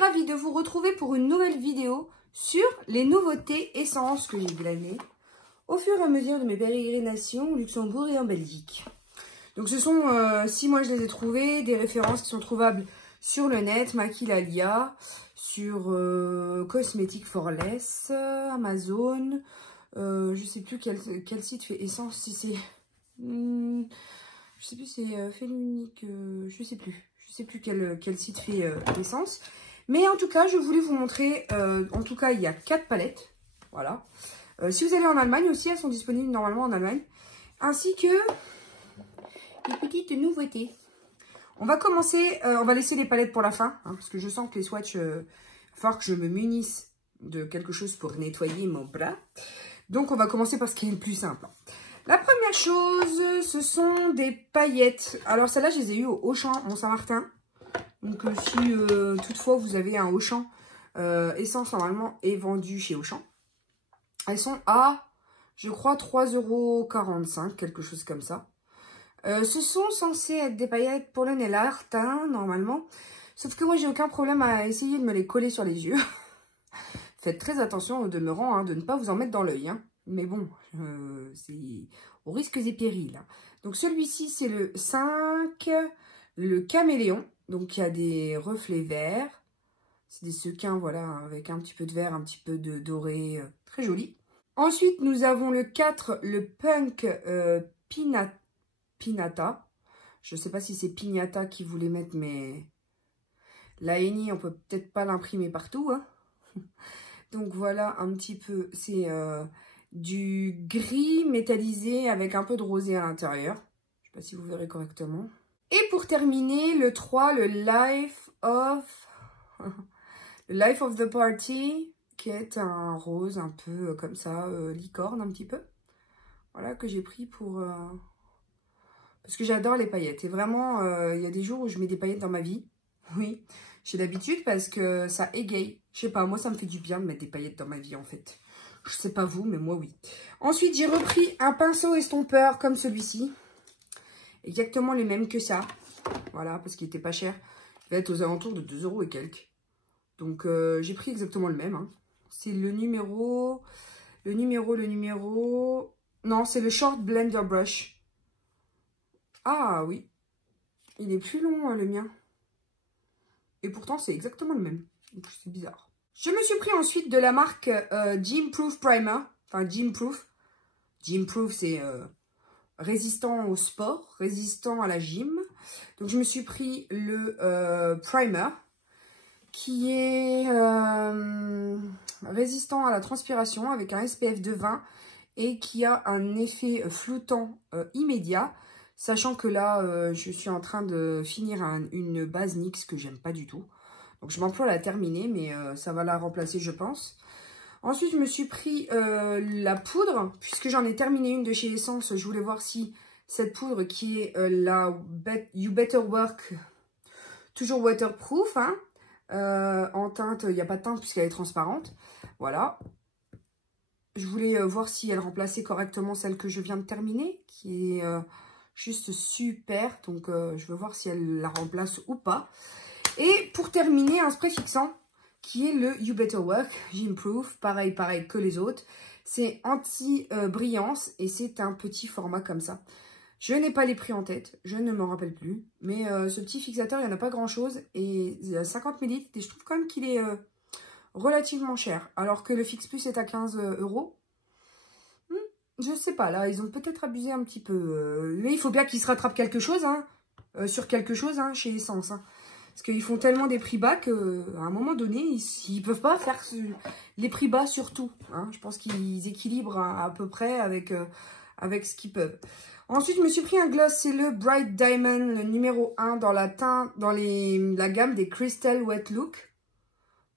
ravie de vous retrouver pour une nouvelle vidéo sur les nouveautés essences que j'ai glanées au fur et à mesure de mes pérégrinations au Luxembourg et en Belgique. Donc ce sont, si moi je les ai trouvées, des références qui sont trouvables sur le net, Maquilalia, sur Cosmetic for Less, Amazon, je sais plus quel site fait essence, si c'est... je sais plus, c'est fait l'unique, je sais plus quel site fait essence. Mais en tout cas, je voulais vous montrer, en tout cas, il y a 4 palettes, voilà. Si vous allez en Allemagne aussi, elles sont disponibles normalement en Allemagne, ainsi que les petites nouveautés. On va commencer, on va laisser les palettes pour la fin, hein, parce que je sens que les swatchs, il va falloir que je me munisse de quelque chose pour nettoyer mon bras. Donc, on va commencer par ce qui est le plus simple. La première chose, ce sont des paillettes. Alors, celles-là, je les ai eues au Auchan Mont-Saint-Martin. Donc, si toutefois vous avez un Auchan, Essence normalement est vendue chez Auchan. Elles sont à, je crois, 3,45 €, quelque chose comme ça. Ce sont censées être des paillettes pour le nail art, hein, normalement. Sauf que moi, j'ai aucun problème à essayer de me les coller sur les yeux. Faites très attention au demeurant, hein, de ne pas vous en mettre dans l'œil. Hein. Mais bon, c'est aux risques et périls. Hein. Donc, celui-ci, c'est le 5, le caméléon. Donc, il y a des reflets verts. C'est des sequins, voilà, avec un petit peu de vert, un petit peu de doré. Très joli. Ensuite, nous avons le 4, le punk Pinata. Je ne sais pas si c'est Pignata qui voulait mettre, mais la henny, on peut peut-être pas l'imprimer partout. Hein. Donc voilà un petit peu, c'est du gris métallisé avec un peu de rosé à l'intérieur. Je ne sais pas si vous verrez correctement. Et pour terminer, le 3, le Life of the Party, qui est un rose un peu comme ça, licorne un petit peu. Voilà, que j'ai pris pour... parce que j'adore les paillettes. Et vraiment, il y a des jours où je mets des paillettes dans ma vie. Oui, j'ai l'habitude parce que ça égaye. Je sais pas, moi ça me fait du bien de mettre des paillettes dans ma vie en fait. Je sais pas vous, mais moi oui. Ensuite, j'ai repris un pinceau estompeur comme celui-ci. Exactement les mêmes que ça. Voilà, parce qu'il était pas cher. Il va être aux alentours de 2 € et quelques. Donc, j'ai pris exactement le même. Hein. C'est le numéro... Non, c'est le Short Blender Brush. Ah oui. Il est plus long, le mien. Et pourtant, c'est exactement le même. Donc, c'est bizarre. Je me suis pris ensuite de la marque Gym Proof Primer. Enfin, Gym Proof. Gym Proof, c'est résistant au sport, résistant à la gym. Donc, je me suis pris le primer qui est résistant à la transpiration avec un SPF de 20 et qui a un effet floutant immédiat. Sachant que là, je suis en train de finir une base NYX que j'aime pas du tout. Donc, je m'emploie à la terminer, mais ça va la remplacer, je pense. Ensuite, je me suis pris la poudre, puisque j'en ai terminé une de chez Essence. Je voulais voir si cette poudre qui est la You Better Work, toujours waterproof, hein, en teinte, il n'y a pas de teinte puisqu'elle est transparente. Voilà. Je voulais voir si elle remplaçait correctement celle que je viens de terminer, qui est... juste super, donc je veux voir si elle la remplace ou pas. Et pour terminer, un spray fixant qui est le You Better Work Gym Proof, pareil que les autres. C'est anti-brillance et c'est un petit format comme ça. Je n'ai pas les prix en tête, je ne m'en rappelle plus. Mais ce petit fixateur, il n'y en a pas grand chose et il y a 50 ml et je trouve quand même qu'il est relativement cher. Alors que le Fix Plus est à 15 €. Je sais pas, là, ils ont peut-être abusé un petit peu. Mais il faut bien qu'ils se rattrapent quelque chose, hein, sur quelque chose, hein, chez Essence. Hein. Parce qu'ils font tellement des prix bas qu'à un moment donné, ils peuvent pas faire les prix bas sur tout. Hein. Je pense qu'ils équilibrent à peu près avec ce qu'ils peuvent. Ensuite, je me suis pris un gloss, c'est le Bright Diamond, le numéro 1 dans la gamme des Crystal Wet Look.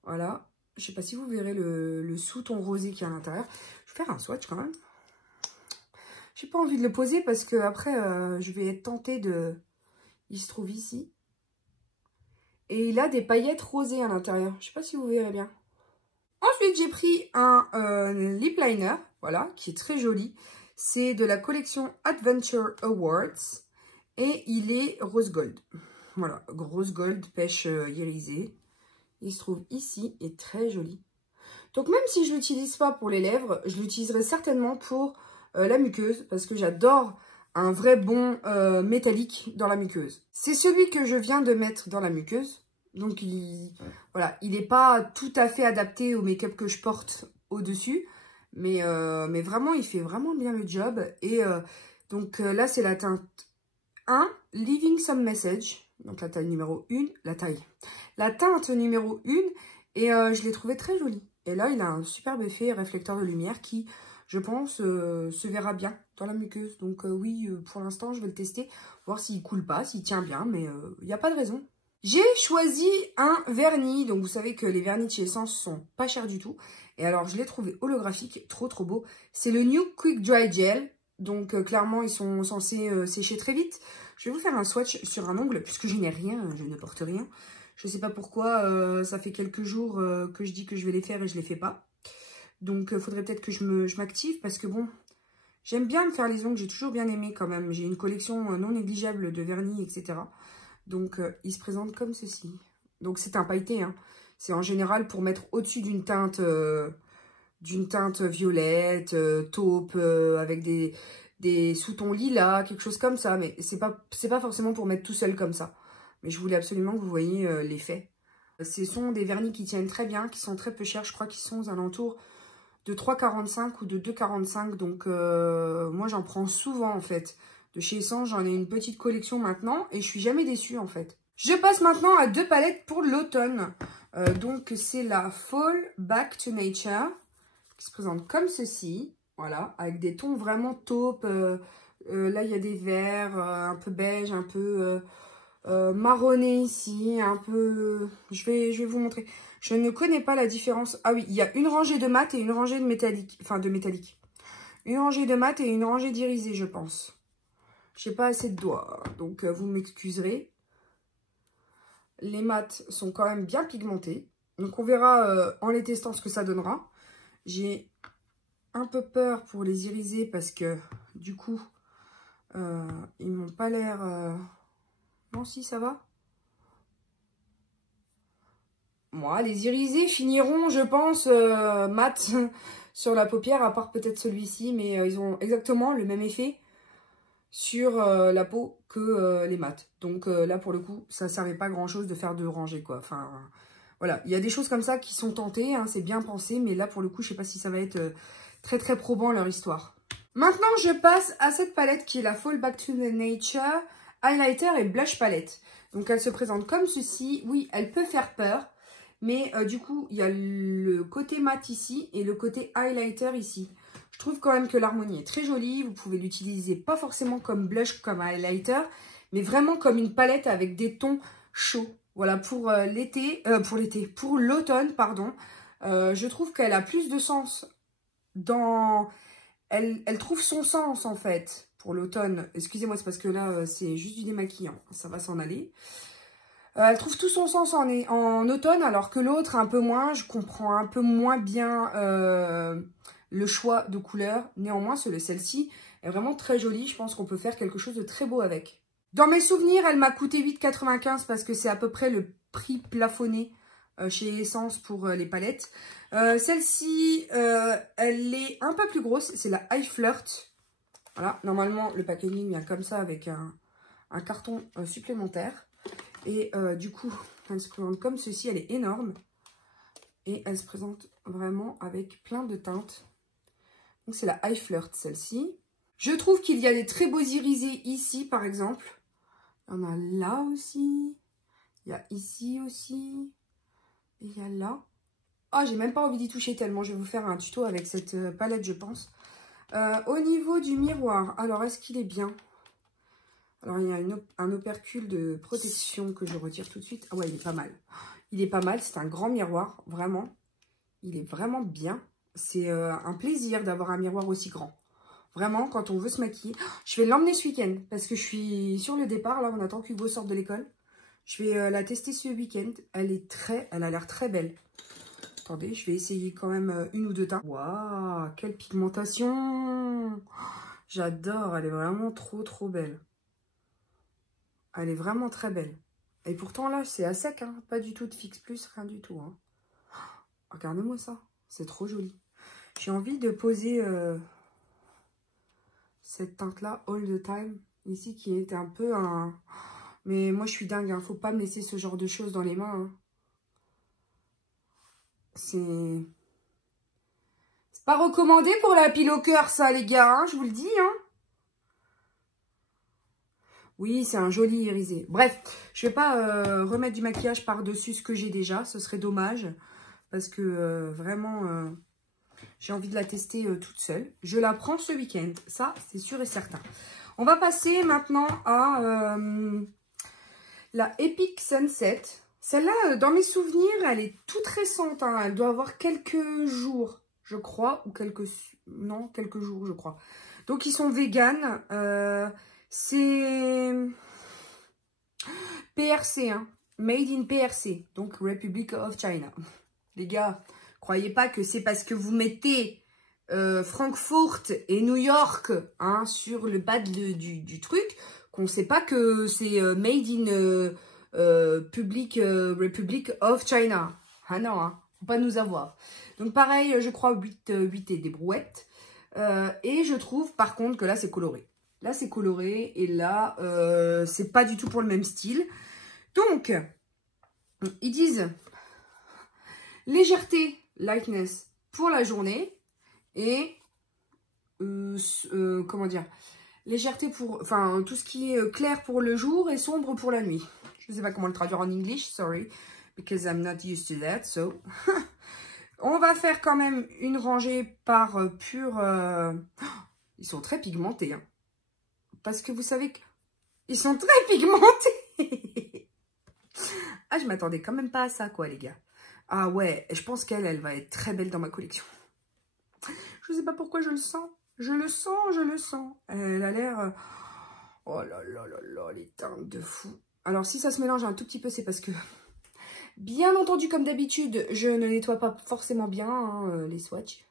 Voilà. Je sais pas si vous verrez le sous-ton rosé qui est à l'intérieur. Je vais faire un swatch quand même. J'ai pas envie de le poser parce que après je vais être tentée de... Il se trouve ici. Et il a des paillettes rosées à l'intérieur. Je sais pas si vous verrez bien. Ensuite, j'ai pris un lip liner, voilà, qui est très joli. C'est de la collection Adventure Awards. Et il est rose gold. Voilà, rose gold, pêche irisée. Il se trouve ici, est très joli. Donc même si je ne l'utilise pas pour les lèvres, je l'utiliserai certainement pour la muqueuse, parce que j'adore un vrai bon métallique dans la muqueuse. C'est celui que je viens de mettre dans la muqueuse. Donc voilà, il n'est pas tout à fait adapté au make-up que je porte au-dessus. Mais vraiment, il fait vraiment bien le job. Et donc là, c'est la teinte 1, Leaving Some Message. Donc la taille numéro 1, la teinte numéro 1. Et je l'ai trouvé très jolie. Et là, il a un superbe effet réflecteur de lumière qui, je pense, se verra bien dans la muqueuse. Donc oui, pour l'instant, je vais le tester, voir s'il coule pas, s'il tient bien, mais il n'y a pas de raison. J'ai choisi un vernis. Donc vous savez que les vernis de chez Essence sont pas chers du tout. Et alors, je l'ai trouvé holographique, trop beau. C'est le New Quick Dry Gel. Donc clairement, ils sont censés sécher très vite. Je vais vous faire un swatch sur un ongle, puisque je n'ai rien, je ne porte rien. Je ne sais pas pourquoi, ça fait quelques jours que je dis que je vais les faire et je ne les fais pas. Donc, il faudrait peut-être que je m'active parce que bon, j'aime bien me faire les ongles. J'ai toujours bien aimé quand même. J'ai une collection non négligeable de vernis, etc. Donc, il se présente comme ceci. Donc, c'est un pailleté. Hein. C'est en général pour mettre au-dessus d'une teinte violette, taupe, avec des sous-tons lilas, quelque chose comme ça. Mais c'est pas forcément pour mettre tout seul comme ça. Mais je voulais absolument que vous voyiez l'effet. Ce sont des vernis qui tiennent très bien, qui sont très peu chers. Je crois qu'ils sont aux alentours de 3,45 ou de 2,45. Donc, moi, j'en prends souvent, en fait. De chez Essence, j'en ai une petite collection maintenant. Et je suis jamais déçue, en fait. Je passe maintenant à 2 palettes pour l'automne. Donc, c'est la Fall Back to Nature, qui se présente comme ceci. Voilà, avec des tons vraiment taupes. Là, il y a des verts, un peu beige, un peu... marronné ici, un peu... Je vais vous montrer. Je ne connais pas la différence. Ah oui, il y a une rangée de mat et une rangée de métallique. Enfin, de métallique. Une rangée de mat et une rangée d'irisé, je pense. Je n'ai pas assez de doigts, donc vous m'excuserez. Les mats sont quand même bien pigmentés. Donc on verra en les testant ce que ça donnera. J'ai un peu peur pour les irisés parce que du coup, ils m'ont pas l'air... Non, si, ça va. Moi, les irisés finiront, je pense, mat sur la paupière, à part peut-être celui-ci, mais ils ont exactement le même effet sur la peau que les mats. Donc là, pour le coup, ça ne servait pas grand-chose de faire 2 rangées, quoi. Enfin, voilà, il y a des choses comme ça qui sont tentées, hein, c'est bien pensé, mais là, pour le coup, je ne sais pas si ça va être très probant leur histoire. Maintenant, je passe à cette palette qui est la Fall Back to the Nature Highlighter et Blush Palette. Donc, elle se présente comme ceci. Oui, elle peut faire peur. Mais du coup, il y a le côté mat ici et le côté highlighter ici. Je trouve quand même que l'harmonie est très jolie. Vous pouvez l'utiliser pas forcément comme blush, comme highlighter, mais vraiment comme une palette avec des tons chauds. Voilà, pour pour l'automne, pardon. Je trouve qu'elle a plus de sens dans... Elle trouve son sens, en fait, pour l'automne. Excusez-moi, c'est parce que là, c'est juste du démaquillant. Ça va s'en aller. Elle trouve tout son sens en automne, alors que l'autre, un peu moins. Je comprends un peu moins bien le choix de couleurs. Néanmoins, celle-ci est vraiment très jolie. Je pense qu'on peut faire quelque chose de très beau avec. Dans mes souvenirs, elle m'a coûté 8,95 parce que c'est à peu près le prix plafonné chez Essence pour les palettes. Celle-ci, elle est un peu plus grosse. C'est la High Flirt. Voilà, normalement, le packaging vient comme ça avec un carton supplémentaire. Et du coup, elle se présente comme ceci, elle est énorme. Et elle se présente vraiment avec plein de teintes. Donc c'est la High Flirt, celle-ci. Je trouve qu'il y a des très beaux irisés ici, par exemple. Il y en a là aussi. Il y a ici aussi. Et il y a là. Ah, j'ai même pas envie d'y toucher tellement. Je vais vous faire un tuto avec cette palette, je pense. Au niveau du miroir, alors est-ce qu'il est bien ? Alors, il y a un opercule de protection que je retire tout de suite. Ah ouais, il est pas mal. Il est pas mal, c'est un grand miroir, vraiment. Il est vraiment bien. C'est un plaisir d'avoir un miroir aussi grand. Vraiment, quand on veut se maquiller. Je vais l'emmener ce week-end parce que je suis sur le départ. Là, on attend qu'Hugo sorte de l'école. Je vais la tester ce week-end. Elle a l'air très belle. Attendez, je vais essayer quand même une ou deux teintes. Waouh, quelle pigmentation! J'adore, elle est vraiment trop belle. Elle est vraiment très belle. Et pourtant, là, c'est à sec, hein. Pas du tout de fixe plus, rien du tout. Hein. Regardez-moi ça. C'est trop joli. J'ai envie de poser cette teinte-là, All the Time. Ici, qui était un peu un... Mais moi, je suis dingue. Hein. Faut pas me laisser ce genre de choses dans les mains. Hein. C'est pas recommandé pour la pile au cœur, ça, les gars. Hein, je vous le dis, hein. Oui, c'est un joli irisé. Bref, je vais pas remettre du maquillage par-dessus ce que j'ai déjà. Ce serait dommage. Parce que vraiment, j'ai envie de la tester toute seule. Je la prends ce week-end. Ça, c'est sûr et certain. On va passer maintenant à la Epic Sunset. Celle-là, dans mes souvenirs, elle est toute récente. Hein. Elle doit avoir quelques jours, je crois. Ou quelques... Non, quelques jours, je crois. Donc, ils sont véganes. C'est PRC, hein. Made in PRC. Donc, Republic of China. Les gars, croyez pas que c'est parce que vous mettez Francfort et New York hein, sur le bas du truc qu'on ne sait pas que c'est Made in Republic of China. Ah non, hein, faut pas nous avoir. Donc pareil, je crois 8 et des brouettes. Et je trouve par contre que là c'est coloré. Là c'est coloré et là c'est pas du tout pour le même style. Donc, ils disent légèreté, lightness pour la journée et comment dire, légèreté pour, enfin tout ce qui est clair pour le jour et sombre pour la nuit. Je ne sais pas comment le traduire en English, sorry, because I'm not used to that, so. On va faire quand même une rangée par pur... Ils sont très pigmentés, hein. Parce que vous savez qu'ils sont très pigmentés. Ah, je m'attendais quand même pas à ça, quoi, les gars. Ah ouais, je pense qu'elle va être très belle dans ma collection. Je sais pas pourquoi je le sens. Je le sens, je le sens. Elle a l'air... Oh là là là là, les teintes de fou. Alors, si ça se mélange un tout petit peu, c'est parce que... Bien entendu, comme d'habitude, je ne nettoie pas forcément bien hein, les swatchs.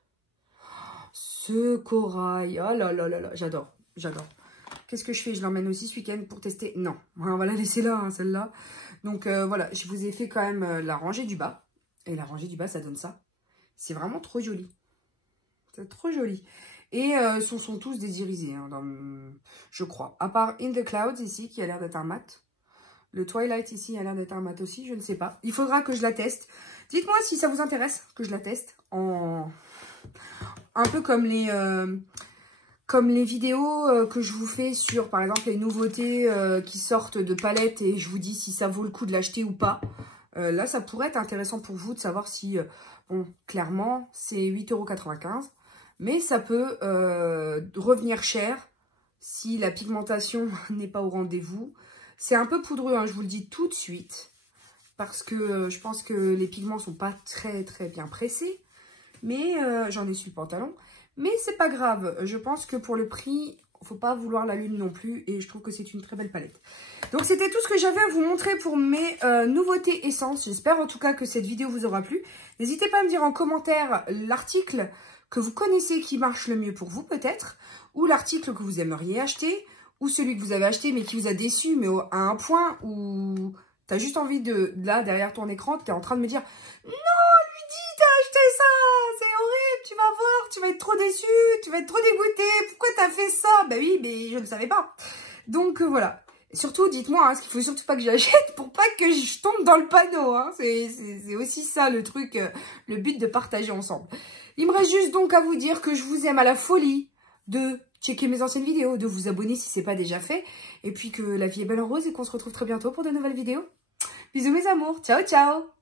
Ce corail, oh là là là là, j'adore, j'adore. Qu'est-ce que je fais? Je l'emmène aussi ce week-end pour tester? Non, on va la laisser là, hein, celle-là. Donc voilà, je vous ai fait quand même la rangée du bas. Et la rangée du bas, ça donne ça. C'est vraiment trop joli. C'est trop joli. Et ce sont tous des irisés, hein, je crois. À part In the Clouds ici, qui a l'air d'être un mat. Le Twilight ici a l'air d'être un mat aussi, je ne sais pas. Il faudra que je la teste. Dites-moi si ça vous intéresse que je la teste. Un peu comme les vidéos que je vous fais sur, par exemple, les nouveautés qui sortent de palettes et je vous dis si ça vaut le coup de l'acheter ou pas. Là, ça pourrait être intéressant pour vous de savoir si, bon, clairement, c'est 8,95 €. Mais ça peut revenir cher si la pigmentation n'est pas au rendez-vous. C'est un peu poudreux, hein, je vous le dis tout de suite. Parce que je pense que les pigments sont pas très très bien pressés. Mais j'en ai sur le pantalon. Mais c'est pas grave. Je pense que pour le prix, faut pas vouloir la lune non plus. Et je trouve que c'est une très belle palette. Donc c'était tout ce que j'avais à vous montrer pour mes nouveautés essences. J'espère en tout cas que cette vidéo vous aura plu. N'hésitez pas à me dire en commentaire l'article que vous connaissez qui marche le mieux pour vous peut-être. Ou l'article que vous aimeriez acheter. Ou celui que vous avez acheté mais qui vous a déçu, mais à un point où tu as juste envie de... Là, derrière ton écran, tu es en train de me dire « Non, Ludie, t'as acheté ça, c'est horrible, tu vas voir, tu vas être trop déçu, tu vas être trop dégoûté, pourquoi t'as fait ça ?» Ben oui, mais je ne savais pas. Donc voilà. Et surtout, dites-moi, hein, ce qu'il faut surtout pas que j'achète pour pas que je tombe dans le panneau. Hein. C'est aussi ça le truc, le but de partager ensemble. Il me reste juste donc à vous dire que je vous aime à la folie de... checker mes anciennes vidéos, de vous abonner si ce n'est pas déjà fait. Et puis que la vie est belle en rose et qu'on se retrouve très bientôt pour de nouvelles vidéos. Bisous mes amours, ciao ciao.